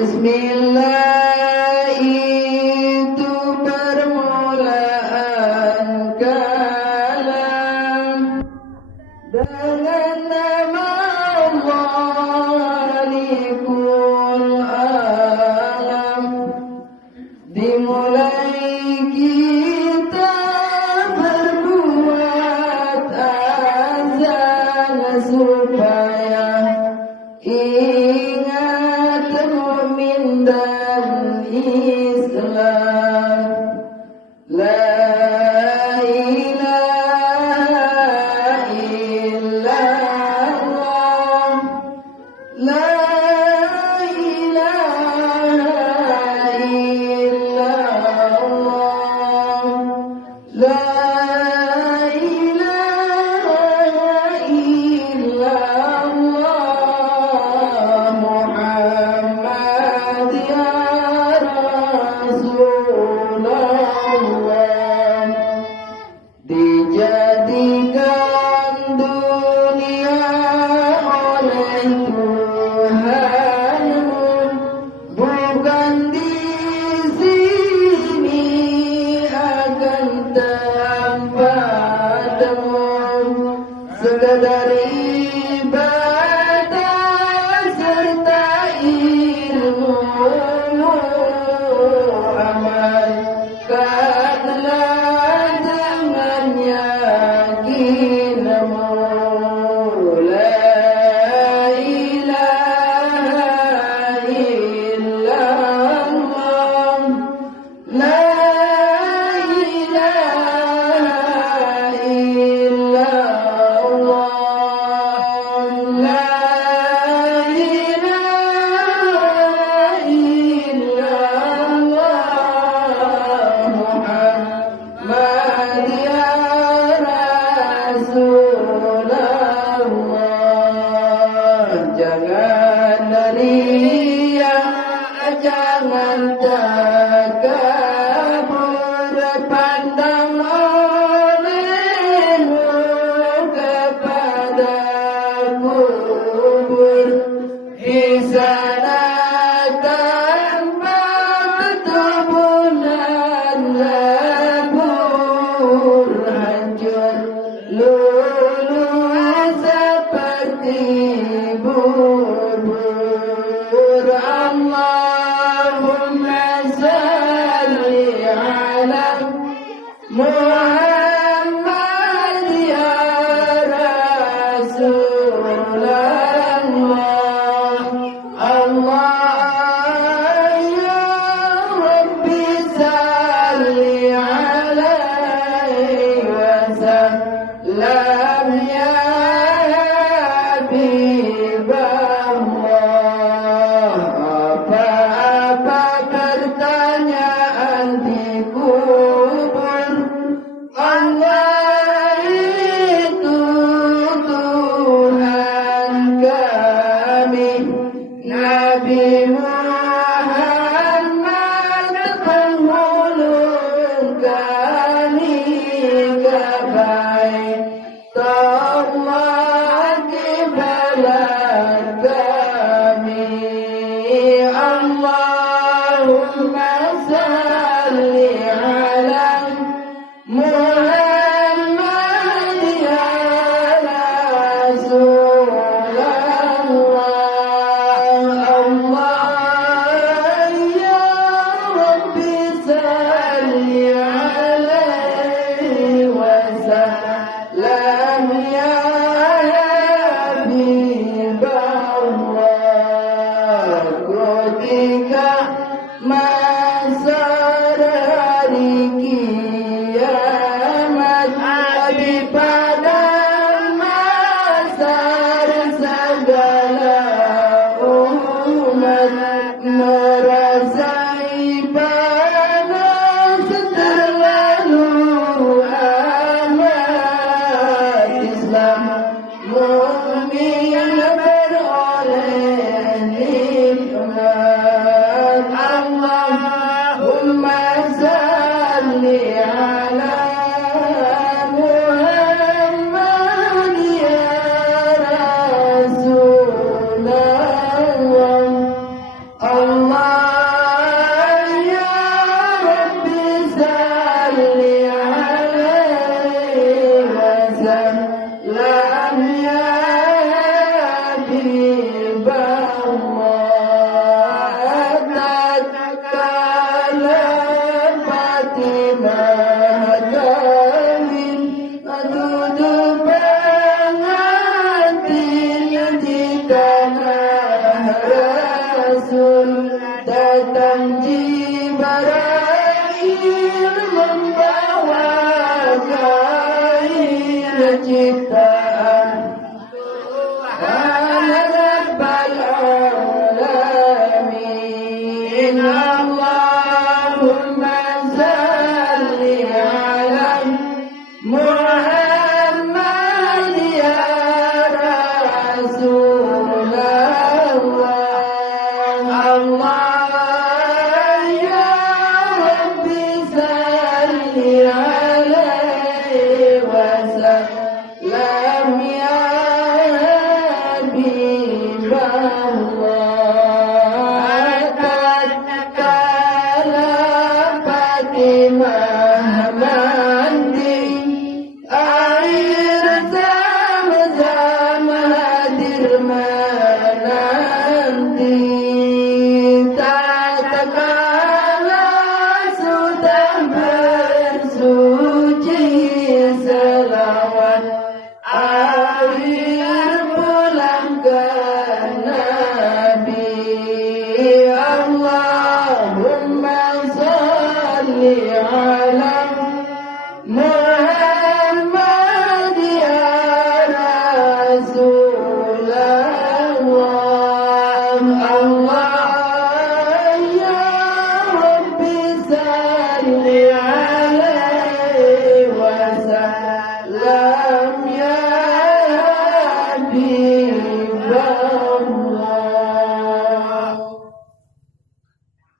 Bismillah itu permulaan kalam, dengan nama Allah Malikul Alam. Dimulai kita berbuat azan supaya ingat mukmin dan Islam. La ilaha illallah, la ilaha illallah, la ilaha illallah. Muhammad ya Rasulullah. Dijadikan dunia oleh Tuhanmu, bukan di sini akan tempatmu. Sekedar ibadah serta ilmu amalkanlah dengan yakinmu. La ilaha illallah, la ilaha illallah, la ilaha illallah. Muhammad ya Rasulullah. Jangan riya, jangan takabur, pandang olehmu kepada kubur. Di sana tanpa ketubuhan lebur, hancur luluh seperti bubur. Allahumma salli ala Muhammad ya Rasulullah. Allah ya Rabbi salli alaihi wasallam ya Habibullah. Apa-apa pertanyaan di kubur, Allah itu Tuhan kami. Nabi Muhammad penghulu kami, kebaikan kiblat kami. Allahumma salli ala Muhammad ya Rasulullah. Allah ya Rabbi salli alaihi wasallam ya Habibullah. Ketika masar hari kiamat, Habib pada masar segala umat merasai panas terlalu amat. Islam mukmin beroleh nikmat. Allahumma salli ala Muhammad ya Rasulullah. Allah datang Jibril membawa kain ciptaan Rabbal alamin. Allahumma salli ala Muhammad ya Rasulullah. Allah ya Rabbi salli alaihi wasallam ya Habiballah. Tatkala Fatimah mandi, air Zam-Zam hadir menanti. Tatkala sudah bersuci, selawat air pulang ke Nabi. Allahumma salli ala Muhammad ya Rasulullah. Allah ya Rabbi salli